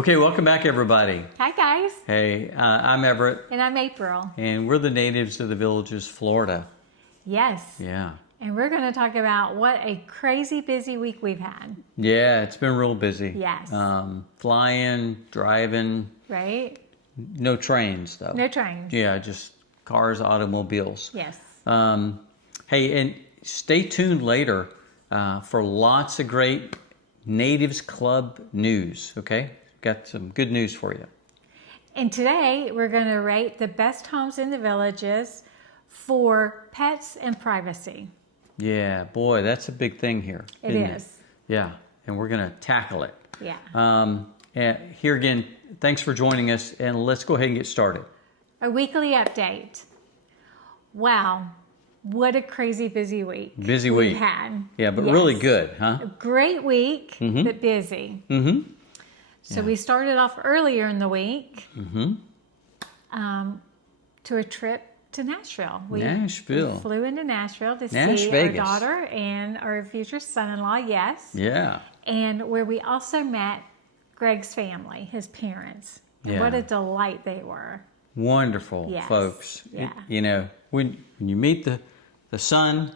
Okay, welcome back, everybody. Hi, guys. Hey, I'm Everett. And I'm April. And we're the natives of the Villages, Florida. Yes. Yeah. And we're going to talk about what a crazy busy week we've had. Yeah, it's been real busy. Yes. Flying, driving. Right? No trains, though. No trains. Yeah, just cars, automobiles. Yes. Hey, and stay tuned later for lots of great Natives Club news, okay? Got some good news for you. And today we're going to rate the best homes in the Villages for pets and privacy. Yeah, boy, that's a big thing here. It is. Yeah, and we're going to tackle it. Yeah. And here again, thanks for joining us, and let's go ahead and get started. A weekly update. Wow, what a crazy busy week. Busy week. We had. Yeah, but Yes. really good, huh? A great week, but busy. Mm-hmm. So we started off earlier in the week to a trip to Nashville. We flew into Nashville to see Vegas. our daughter and our future son-in-law, yes. Yeah. And where we also met Greg's family, his parents. Yeah. What a delight they were. Wonderful, Yes. folks. Yeah. You know, when you meet the son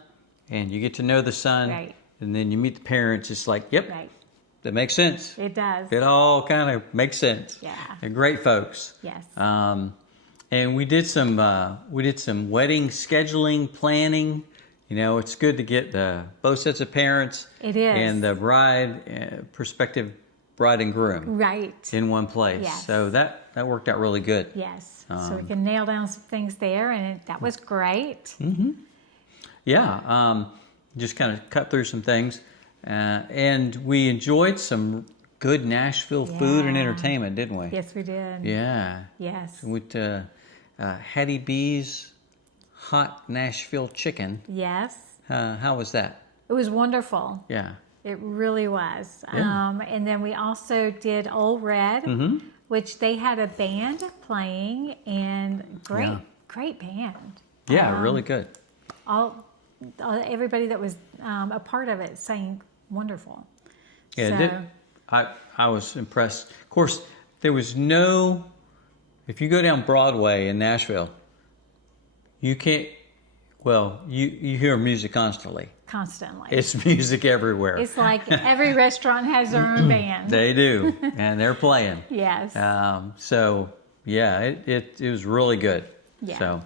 and you get to know the son, Right. and then you meet the parents, it's like, yep, Right. that makes sense. It does. It all kind of makes sense. Yeah. They're great folks. Yes. And we did some wedding scheduling, planning. You know, it's good to get both sets of parents. It is. And the prospective bride and groom Right. in one place. Yes. So that worked out really good. Yes. So we can nail down some things there, and that was great. Yeah, just kind of cut through some things. And we enjoyed some good Nashville food and Yeah. entertainment, didn't we? Yes, we did. Yeah. Yes. We went to Hattie B's hot Nashville chicken. Yes. How was that? It was wonderful. Yeah. It really was. Yeah. And then we also did Old Red, which they had a band playing, and great band. Yeah, really good. Everybody that was a part of it sang wonderful. Yeah, I was impressed. Of course, there was no. If you go down Broadway in Nashville, you can't. Well, you hear music constantly. Constantly. It's music everywhere. It's like every restaurant has their own band. They do, and they're playing. Yes. So yeah, it was really good. Yeah. So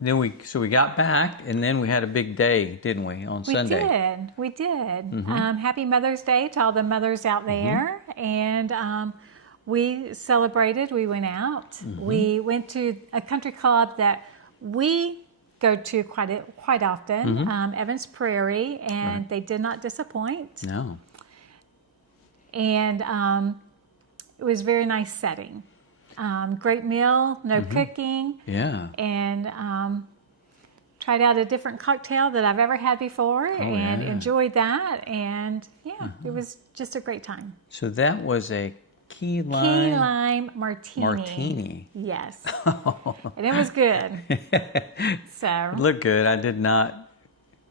then we got back, and then we had a big day, didn't we, on Sunday? We did. Happy Mother's Day to all the mothers out there, and we celebrated. We went out. We went to a country club that we go to quite often, Evans Prairie, and they did not disappoint. No. And it was a very nice setting. Great meal, no cooking. Yeah. And tried out a different cocktail that I've ever had before, and enjoyed that. And it was just a great time. So that was a key lime martini. Yes. And it was good. So. It looked good. I did not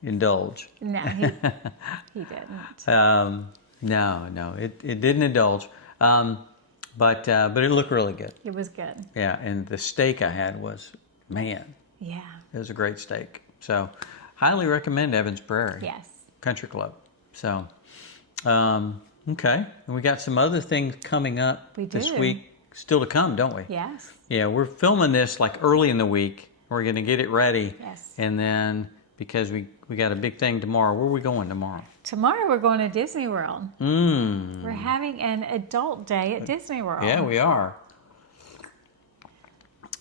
indulge. No, he didn't. No, it didn't indulge. But it looked really good. It was good. Yeah, and the steak I had was, man, Yeah. it was a great steak. So, highly recommend Evans Prairie. Yes. Country Club. So, okay. And we got some other things coming up this week, still to come, don't we? Yes. Yeah, we're filming this like early in the week. We're going to get it ready. Yes. And then, because we got a big thing tomorrow. Where are we going tomorrow? Tomorrow we're going to Disney World. We're having an adult day at Disney World. Yeah, we are.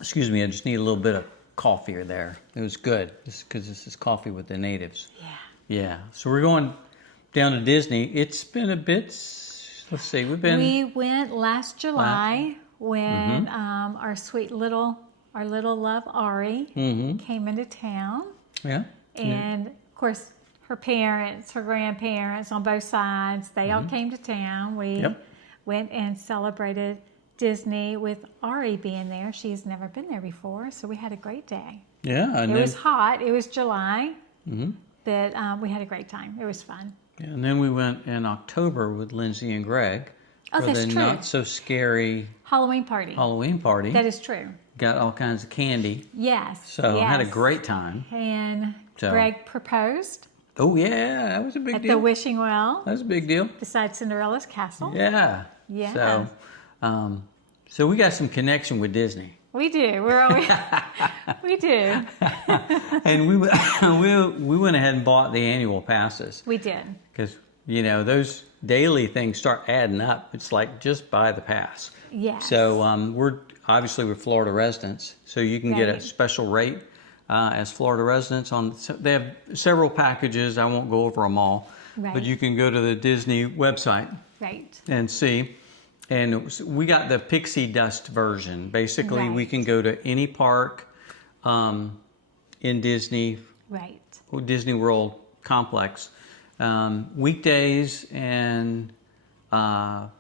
Excuse me, I just need a little bit of coffee there. It was good, because this is coffee with the natives. Yeah. Yeah, so we're going down to Disney. It's been a bit, let's see, We went last July when our little love Ari came into town. Yeah. And of course, her parents, her grandparents on both sides, they all came to town. We went and celebrated Disney with Ari being there. She's never been there before, so we had a great day. Yeah. It was hot. It was July, but we had a great time. It was fun. Yeah, and then we went in October with Lindsay and Greg Oh, for that's the true. not so scary Halloween party. Halloween party. That is true. Got all kinds of candy. Yes. So I had a yes. great time. And So- Greg proposed Oh yeah, that was a big at deal. the wishing well That was a big deal. beside Cinderella's castle. Yeah. Yeah. So we got some connection with Disney. We do. We're always, we do. And we went ahead and bought the annual passes We did. because those daily things start adding up. It's like just buy the pass. Yes. So we're Florida residents, so you can get a Right. special rate as Florida residents. They have several packages. I won't go over them all, Right. but you can go to the Disney website Right. and see. And we got the pixie dust version. Basically, we Right. can go to any park in Disney World complex weekdays and for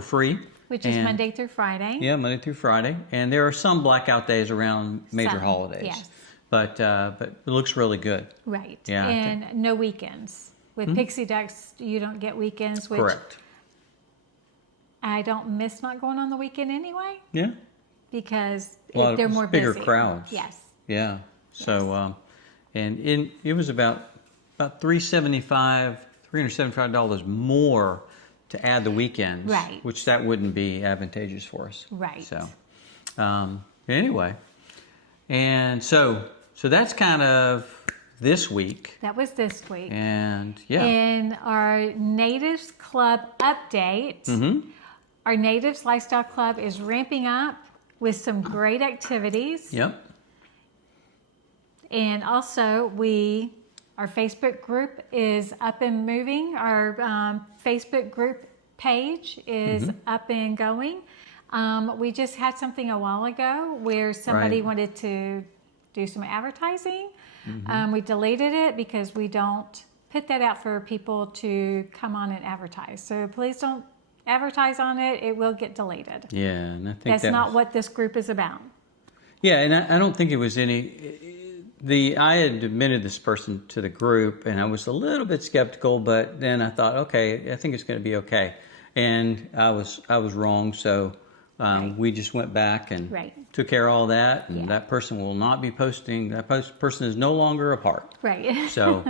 free. Which is And- Monday through Friday. Yeah, Monday through Friday. And there are some blackout days around major Some, holidays. yes. But it looks really good. Right. Yeah, I And no weekends. With Pixie Ducks, you don't get weekends, which Correct. I don't miss not going on the weekend anyway Yeah. because A lot of they're more bigger busy. crowds. Yes. Yeah. So, it was about $375 more to add the weekends. Right. Which that wouldn't be advantageous for us. Right. So, anyway, and so that's kind of this week, That was this week. and yeah. In our Natives Club update, our Natives Lifestyle Club is ramping up with some great activities. Yep. And also, our Facebook group is up and moving. Our Facebook group page is up and going. We just had something a while ago where somebody Right. wanted to do some advertising. We deleted it because we don't put that out for people to come on and advertise. So please don't advertise on it. It will get deleted. Yeah, and I think That's that not was- what this group is about. Yeah, and I don't think it was any. I had admitted this person to the group, and I was a little bit skeptical, but then I thought, okay, I think it's going to be okay, and I was wrong. So we just went back and Right. took care of all that, and Yeah. that person will not be posting. That person is no longer a part. Right. So,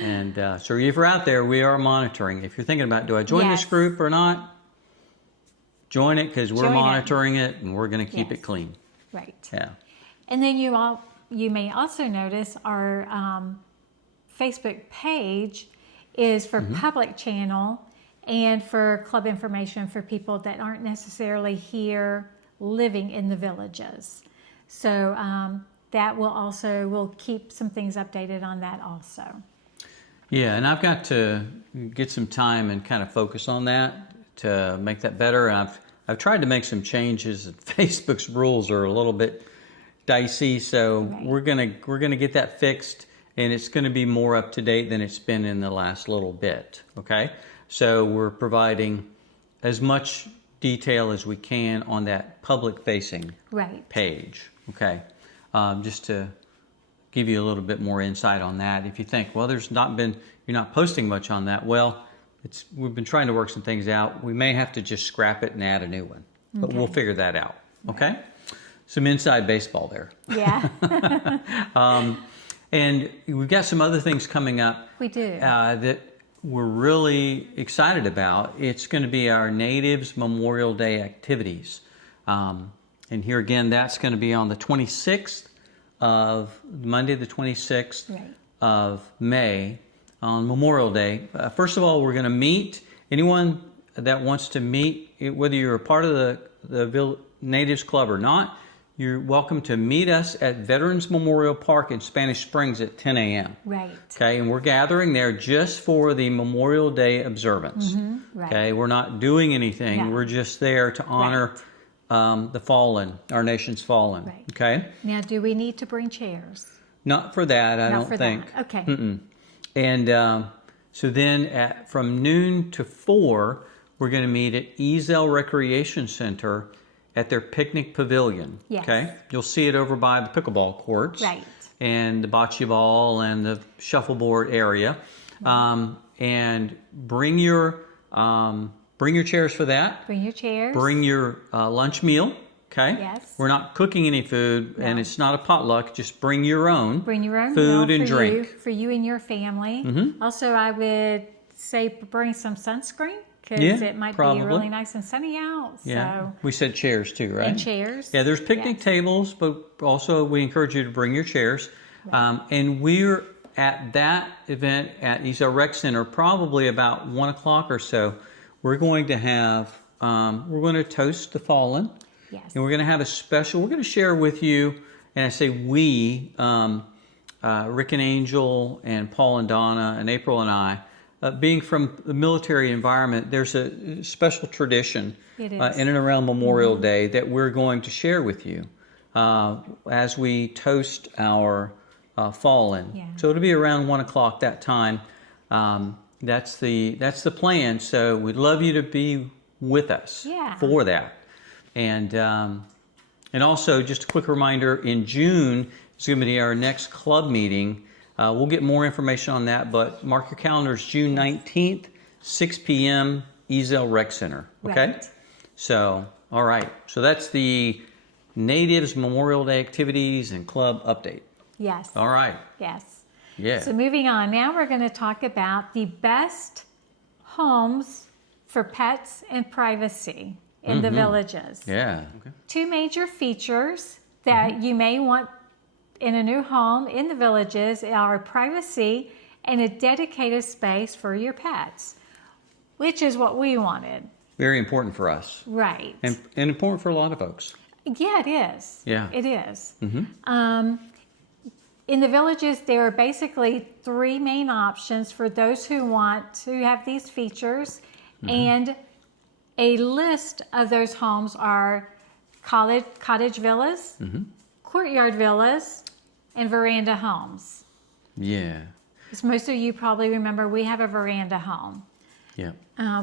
so if you're out there, we are monitoring. If you're thinking about, do I join this Yes. group or not? Join it because we're Join it. monitoring it, and we're going to keep Yes. it clean. Right. Yeah. And then you may also notice our Facebook page is for public channel and for club information for people that aren't necessarily here living in the villages. So that we'll keep some things updated on that also. Yeah, and I've got to get some time and kind of focus on that to make that better. And I've tried to make some changes. Facebook's rules are a little bit dicey, so Right. we're gonna get that fixed, and it's going to be more up to date than it's been in the last little bit. Okay, so we're providing as much detail as we can on that public-facing Right. page. Okay, just to give you a little bit more insight on that. If you think, well, you're not posting much on that. Well, we've been trying to work some things out. We may have to just scrap it and add a new one, but we'll figure that out. Okay, some inside baseball there. Yeah. And we've got some other things coming up We do. that we're really excited about. It's going to be our Natives Memorial Day activities. And here again, that's going to be on the 26th of Monday, the 26th Right. of May on Memorial Day. First of all, we're going to meet anyone that wants to meet, whether you're a part of the Natives Club or not. You're welcome to meet us at Veterans Memorial Park in Spanish Springs at 10 a.m. Right. Okay, and we're gathering there just for the Memorial Day observance. Right. Okay, we're not doing anything. No. We're just there to honor the fallen, our nation's fallen. Right. Okay, Now, do we need to bring chairs? not for that, I Not don't for think. that. Okay. And so then from noon to 4, we're going to meet at Ezel Recreation Center at their picnic pavilion. Yes. Okay, you'll see it over by the pickleball courts. Right. And the bocce ball and the shuffleboard area. And bring your bring your chairs for that. Bring your chairs. Bring your lunch meal. Okay. Yes. We're not cooking any food, and it's not a potluck. Just bring your own. Bring your own food meal and drink for you and your family. Also, I would say bring some sunscreen because it might be really nice and sunny out. Yeah. So. We said chairs too, right? And chairs. Yeah, there's picnic tables, but also we encourage you to bring your chairs. Right. And we're at that event at Eastside Rec Center probably about 1 o'clock or so. We're going to have, we're going to toast the fallen. Yes. And we're going to have a special, we're going to share with you, and I say we, Rick and Angel and Paul and Donna and April and I, being from the military environment, there's a special tradition in and around Memorial Day that we're going to share with you as we toast our fallen. Yeah. So it'll be around 1 o'clock that time. That's the plan. So we'd love you to be with us for that. And also, just a quick reminder, in June is going to be our next club meeting. We'll get more information on that, but mark your calendars, June 19th, 6 p.m., Eastside Rec Center. Okay? Right. So, all right. So that's the Natives Memorial Day activities and club update. Yes. All right. Yes. Yeah. So moving on, now we're going to talk about the best homes for pets and privacy in the villages. Yeah. Okay. 2 major features that you may want in a new home in the villages are privacy and a dedicated space for your pets, which is what we wanted. Very important for us. Right. And important for a lot of folks. Yeah, it is. Yeah. It is. In the villages, there are basically 3 main options for those who want to have these features. And a list of those homes are Cottage Villas, Courtyard Villas, and Veranda Homes. Yeah. As most of you probably remember, we have a veranda home. Yeah.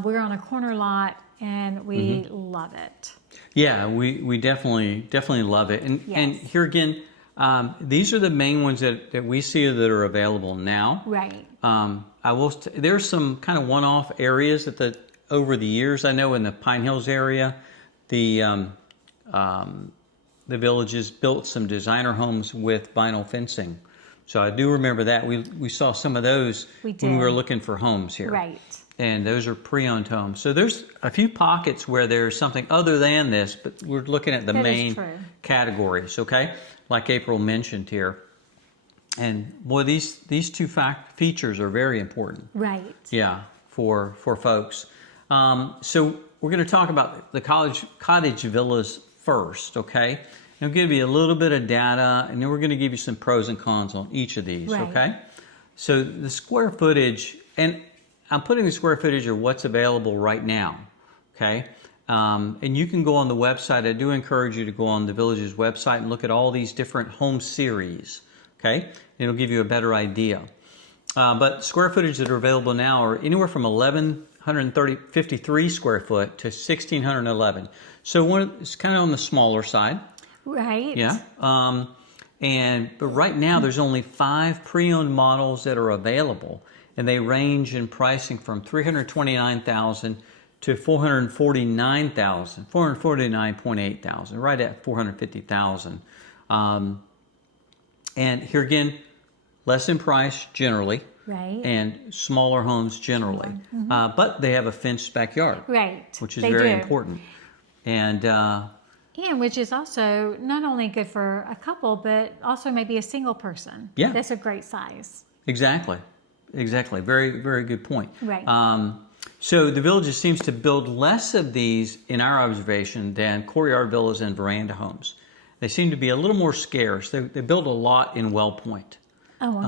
We're on a corner lot, and we love it. Yeah, we definitely love it. And here again, these are the main ones that we see that are available now. Right. There's some kind of one-off areas that over the years, I know in the Pine Hills area, the villages built some designer homes with vinyl fencing. So I do remember that. We saw some of those when we were looking for homes here. Right. And those are pre-owned homes. So there's a few pockets where there's something other than this, but we're looking at the main categories, okay? Like April mentioned here. And boy, these 2 features are very important. Right. Yeah, for folks. So we're going to talk about the Cottage Villas first, okay? And I'll give you a little bit of data, and then we're going to give you some pros and cons on each of these, okay? So the square footage, and I'm putting the square footage of what's available right now, okay? And you can go on the website. I do encourage you to go on the Village's website and look at all these different home series, okay? It'll give you a better idea. But square footage that are available now are anywhere from 1,153 square foot to 1,611. So it's kind of on the smaller side. Right. Yeah. But right now there's only 5 pre-owned models that are available, and they range in pricing from $329,000 to $449,000, $449,800, right at $450,000. And here again, less in price generally, and smaller homes generally, but they have a fenced backyard, which is very important, and which is also not only good for a couple, but also maybe a single person. Yeah, that's a great size. Exactly. Very, very good point. Right. So the Villages seems to build less of these, in our observation, than Courtyard Villas and Veranda Homes. They seem to be a little more scarce. They build a lot in Well Point. Oh,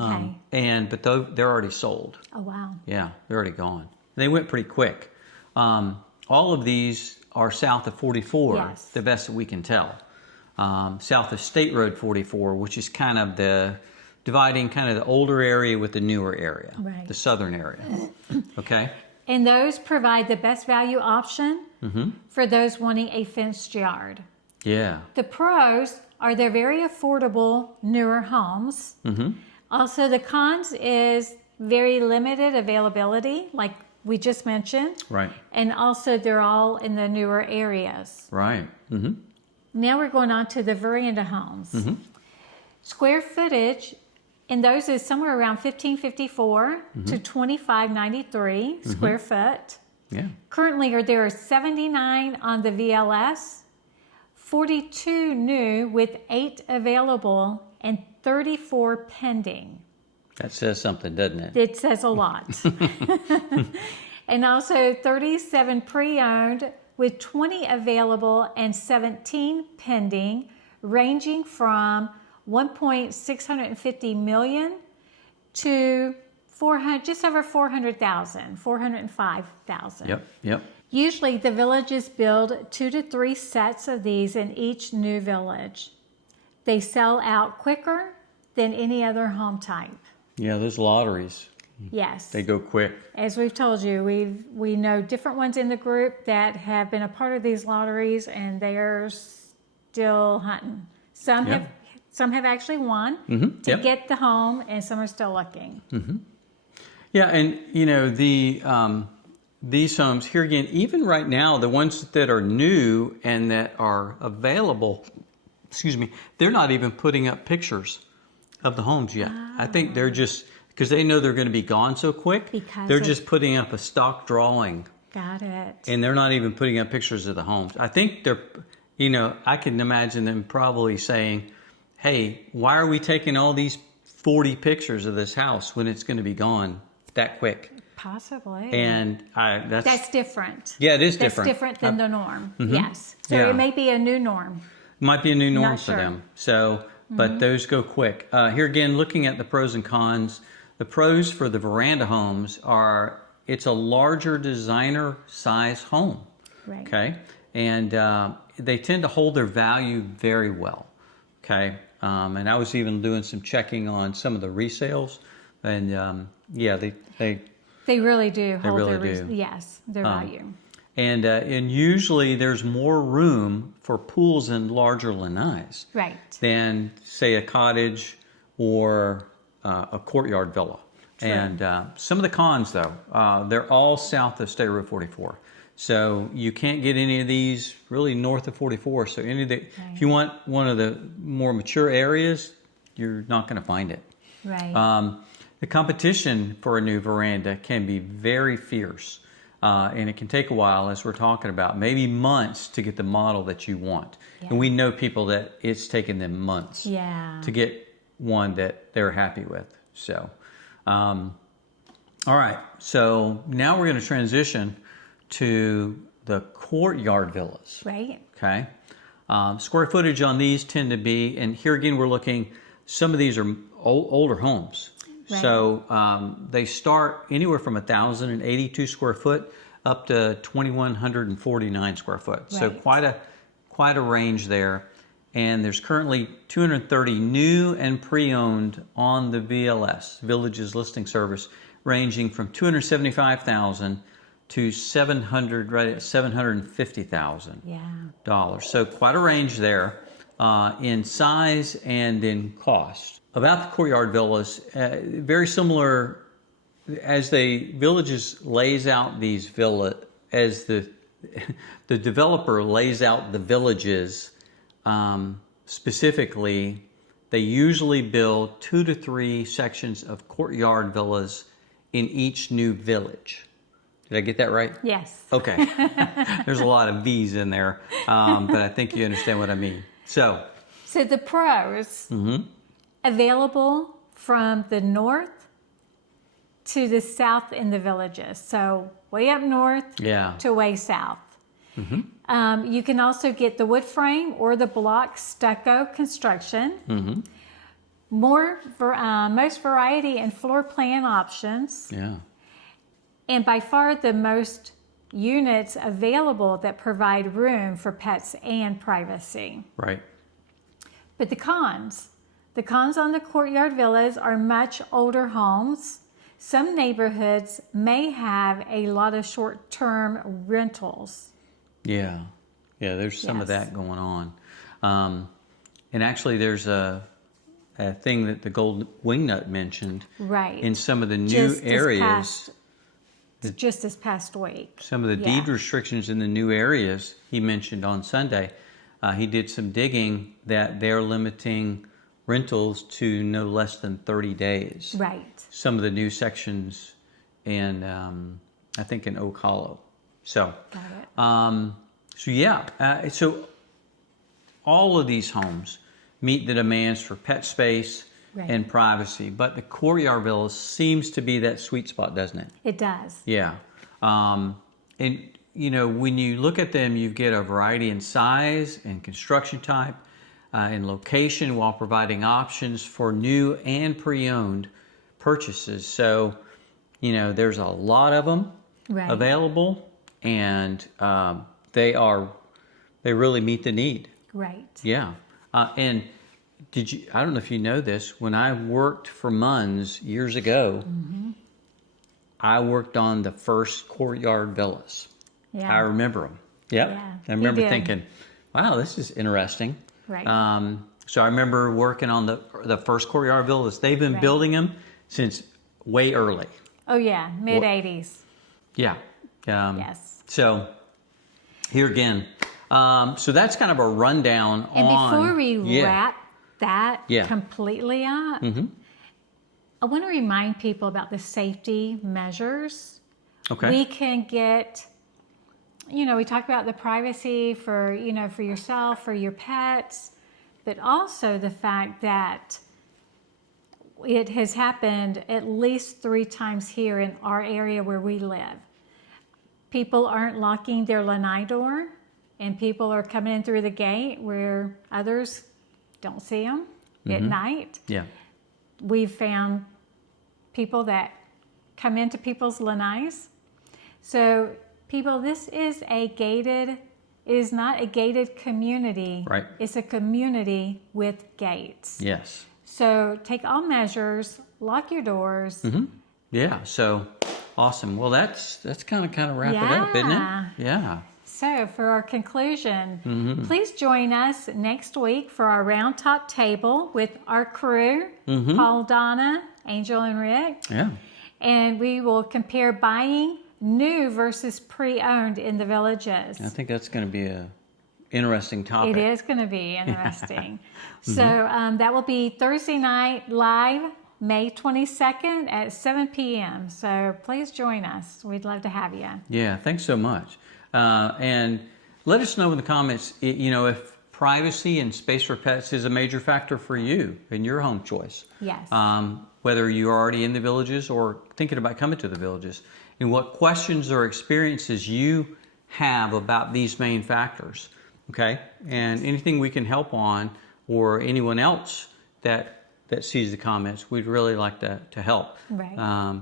okay. But they're already sold. Oh, wow. Yeah, they're already gone. They went pretty quick. All of these are south of 44, the best that we can tell. South of State Road 44, which is kind of dividing kind of the older area with the newer area, the southern area. Okay? And those provide the best value option for those wanting a fenced yard. Yeah. The pros are they're very affordable, newer homes. Also, the cons is very limited availability. Like we just mentioned. Right. And also they're all in the newer areas. Right. Mm-hmm. Now we're going on to the Veranda Homes. Mm-hmm. Square footage in those is somewhere around 1554 to 2593 square foot. Yeah. Currently, there are 79 on the VLS, 42 new with 8 available, and 34 pending. That says something, doesn't it? It says a lot. And also 37 pre-owned with 20 available and 17 pending, ranging from 1.650 million to 400, just over 400,000, 405,000. Yep. Usually the villages build 2 to 3 sets of these in each new village. They sell out quicker than any other home type. Yeah, those lotteries, Yes. they go quick. As we've told you, we know different ones in the group that have been a part of these lotteries, and they are still hunting. Some have actually won to get the home, and some are still looking. Yeah, and these homes here again, even right now, the ones that are new and that are available, they're not even putting up pictures of the homes yet. I think they're just, because they know they're going to be gone so quick, they're just putting up a stock drawing. Got it. And they're not even putting up pictures of the homes. I think they're, I can imagine them probably saying, hey, why are we taking all these 40 pictures of this house when it's going to be gone that quick? Possibly. And that's different. Yeah, it is different. That's different than the norm. Yes. So it may be a new norm. Might be a new norm Not for sure. them. So, but those go quick. Here again, looking at the pros and cons, the pros for the Veranda Homes are it's a larger designer size home. Right. Okay. And they tend to hold their value very well. Okay. And I was even doing some checking on some of the resales, and they really do hold really their do. Yes, their value. And usually there's more room for pools and larger lanais Right. than, say, a cottage or a courtyard villa. True. And some of the cons, though, they're all south of State Road 44. So you can't get any of these really north of 44. So if you want one of the more mature areas, you're not going to find it. Right. The competition for a new veranda can be very fierce. And it can take a while, as we're talking about, maybe months to get the model that you want. Yeah. And we know people that it's taken them months to get one that they're happy with. So, all right. So now we're going to transition to the Courtyard Villas. Right. Okay. Square footage on these tend to be, and here again we're looking, some of these are older homes. Right. So they start anywhere from 1,082 square foot up to 2,149 square foot. Right. So quite a range there. And there's currently 230 new and pre-owned on the VLS, Villages Listing Service, ranging from $275,000 to $750,000 dollars. So quite a range there in size and in cost. About the Courtyard Villas, very similar as the Villages lays out these as the developer lays out the villages. Specifically, they usually build 2 to 3 sections of Courtyard Villas in each new village. Did I get that right? Yes. Okay. There's a lot of V's in there, but I think you understand what I mean. So the pros available from the north to the south in the villages. So way up north to way south. You can also get the wood frame or the block stucco construction. Most variety and floor plan options. Yeah. And by far the most units available that provide room for pets and privacy. Right. But the cons on the Courtyard Villas are much older homes. Some neighborhoods may have a lot of short-term rentals. Yeah. There's some of that going on. And actually there's a thing that the Gold Wingnut mentioned. Right. In some of the new areas. just this past week. Some of the deed restrictions in the new areas he mentioned on Sunday. He did some digging that they're limiting rentals to no less than 30 days. Right. Some of the new sections in, I think in Oak Hollow. So, Got it. so all of these homes meet the demands for pet space and privacy, but the Courtyard Villas seems to be that sweet spot, doesn't it? It does. Yeah. And, you know, when you look at them, you get a variety in size and construction type and location while providing options for new and pre-owned purchases. So, you know, there's a lot of them available, and they really meet the need. Right. Yeah. And I don't know if you know this, when I worked for Munns years ago, I worked on the first Courtyard Villas. Yeah. I remember them. Yep. Yeah, I remember you did. thinking, wow, this is interesting. Right. So I remember working on the first Courtyard Villas. They've been building them since way early. Oh yeah, mid-'80s. Yeah. Yes. So here again. So that's kind of a rundown And on... before we wrap that Yeah. completely up, I want to remind people about the safety measures. Okay. We can get, you know, we talk about the privacy for, you know, for yourself, for your pets, but also the fact that it has happened at least 3 times here in our area where we live. People aren't locking their lanai door, and people are coming in through the gate where others don't see them at night. Yeah. We've found people that come into people's lanais. So people, this is it is not a gated community. Right. It's a community with gates. Yes. So take all measures, lock your doors. Yeah. So awesome. Well, that's kind of wrap it up, isn't it? Yeah. So for our conclusion, please join us next week for our round top table with our crew, Paul, Donna, Angel, and Rick. Yeah. And we will compare buying new versus pre-owned in the villages. I think that's going to be a interesting topic. It is going to be interesting. So that will be Thursday night live, May 22nd at 7 p.m. So please join us. We'd love to have you. Yeah, thanks so much. And let us know in the comments, you know, if privacy and space for pets is a major factor for you in your home choice. Yes. Whether you're already in the villages or thinking about coming to the villages, and what questions or experiences you have about these main factors. Okay, and anything we can help on, or anyone else that sees the comments, we'd really like to help. Right.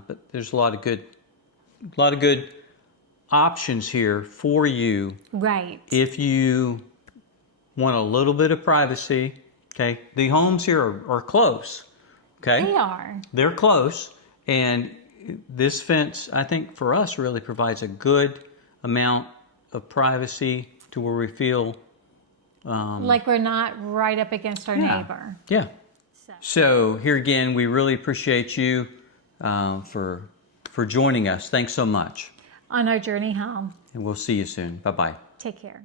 But there's a lot of good options here for you. Right. If you want a little bit of privacy. Okay, the homes here are close. Okay, They are. They're close, and this fence, I think, for us, really provides a good amount of privacy to where we feel Like we're not right up against our neighbor. Yeah. So here again, we really appreciate you for joining us. Thanks so much. On our journey home. And we'll see you soon. Bye-bye. Take care.